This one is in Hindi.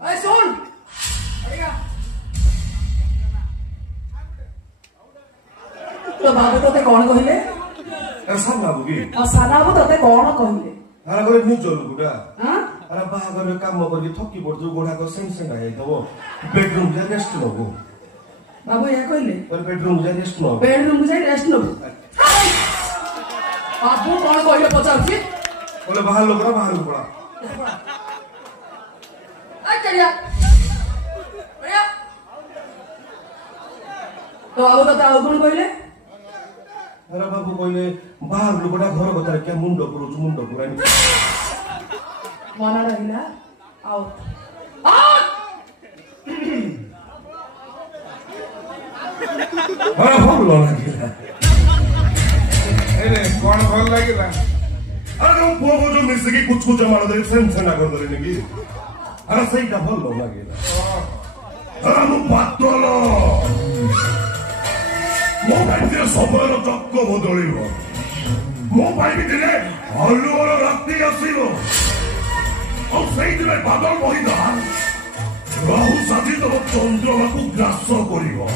अरे सुन तो बाबू तोते कौन कहले साना बाबू की साना बाबू तोते कौन कहले अरे करे निज लुकुटा हां अरे बाहागर काम करके थकी पड़जो गोड़ा को सेम सेम आइ दबो बेडरूम जा रेस्ट नबो बाबू या कहले और बेडरूम जा रेस्ट नबो बेडरूम जा रेस्ट नबो बाबू कौन कहले पचाउछि बोले बाहर लोग ना बाहर पड़ा आ चलिया भैया तो बाबू तो ताऊ कौन कहले अरे बाबू कहले बाहर लोगटा घर बता क्या मुंडो पुरानी मना रहिला आओ अरे भल लागिला एरे कौन भल लागिला अरे तुम पुओ को जो मिसकी कुछ मार दे सेम सेना कर दे नेकी अरे सही का भल लागिला अरे मु पातलो मो भाइले समयर चक्क बदलिबो मो भाइ भितरे हलुर राति आसीबो और सही दिन बादल बहिदा राहु साथी तो चंद्रमा को ग्रास करिबो